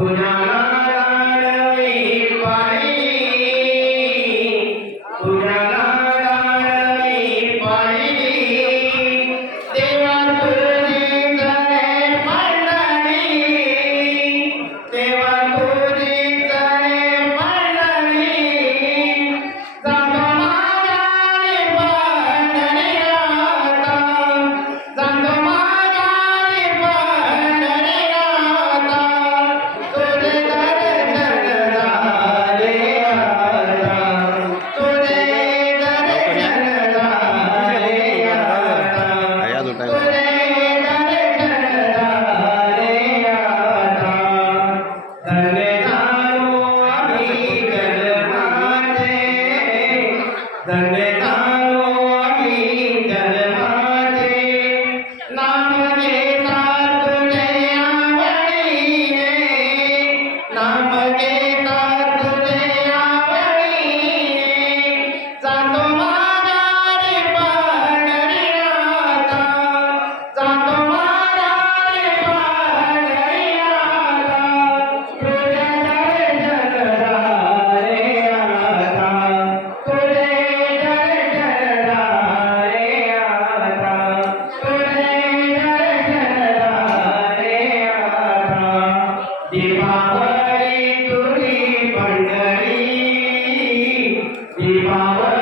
Guna the name Deepawali तुरी पंढरी दीपावली